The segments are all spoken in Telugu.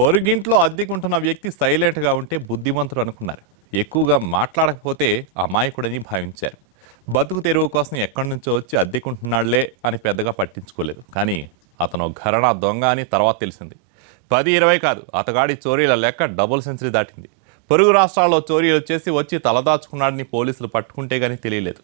పొరుగింట్లో అద్దెకుంటున్న వ్యక్తి సైలెంట్గా ఉంటే బుద్ధిమంతుడు అనుకున్నారు. ఎక్కువగా మాట్లాడకపోతే అమాయకుడని భావించారు. బతుకు తెరువు కోసం ఎక్కడి నుంచో వచ్చి అద్దెకుంటున్నాళ్లే అని పెద్దగా పట్టించుకోలేదు. కానీ అతను ఘరానా దొంగ అని తర్వాత తెలిసింది. 10-20 కాదు, అతగాడి చోరీల లెక్క డబుల్ సెంచరీ దాటింది. పొరుగు రాష్ట్రాల్లో చోరీలు చేసి వచ్చి తలదాచుకున్నాడని పోలీసులు పట్టుకుంటే గానీ తెలియలేదు.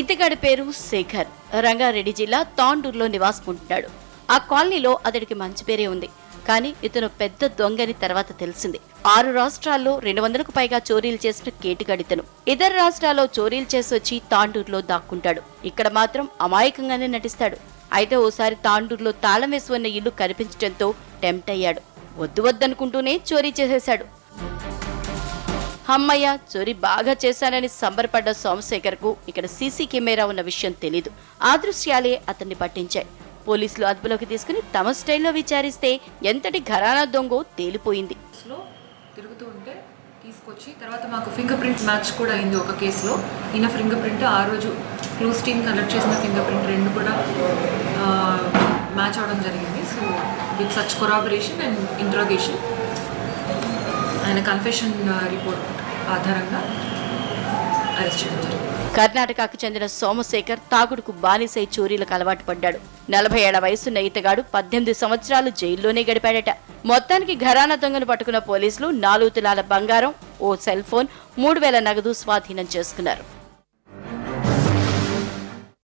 ఇతగాడి పేరు శేఖర్. రంగారెడ్డి జిల్లా తాండూరులో నివాసముంటున్నాడు. ఆ కాలనీలో అతడికి మంచి పేరే ఉంది. కానీ ఇతను పెద్ద దొంగని తర్వాత తెలిసింది. 6 రాష్ట్రాల్లో 200కు పైగా చోరీలు చేసిన కేటుగాడితను. ఇతర రాష్ట్రాల్లో చోరీలు చేసి వచ్చి తాండూరులో దాక్కుంటాడు. ఇక్కడ మాత్రం అమాయకంగానే నటిస్తాడు. అయితే ఓసారి తాండూరులో తాళం వేసి ఉన్న ఇల్లు కనిపించడంతో టెంప్ట్ అయ్యాడు. వద్దనుకుంటూనే చోరీ చేసేశాడు. అమ్మయ్య, చోరీ బాగా చేశానని సంబరపడ్డ సోమశేఖర్ కు ఇక్కడ సీసీ కెమెరా ఉన్న విషయం తెలీదు. ఆ దృశ్యాలే అతన్ని పట్టించాయి. పోలీసులు అదుపులోకి తీసుకుని తమ స్టైల్లో విచారిస్తే ఎంతటి ఘరానా దొంగో తేలిపోయింది. తిరుగుతూ ఉంటే తీసుకొచ్చి తర్వాత మాకు ఫింగర్ ప్రింట్ మ్యాచ్ కూడా అయింది. ఒక కేసులో ఈయన ఫింగర్ ప్రింట్ ఆ రోజు క్లూస్ టీమ్ కలెక్ట్ చేసిన ఫింగర్ ప్రింట్ 2 కూడా మ్యాచ్ అవడం జరిగింది. So with such corroboration and interrogation ఆయన కన్ఫెషన్ రిపోర్ట్ ఆధారంగా అరెస్ట్ చేయడం జరిగింది. కర్ణాటకకు చెందిన సోమశేఖర్ తాగుడుకు బానిసై చోరీలకు అలవాటు పడ్డాడు. 40 ఏళ్ల వయసున్న ఇతగాడు 18 సంవత్సరాలు జైల్లోనే గడిపాడట. మొత్తానికి ఘరానా దొంగను పట్టుకున్న పోలీసులు 4 తులాల బంగారం, ఓ సెల్ ఫోన్, 3000 నగదు స్వాధీనం చేసుకున్నారు.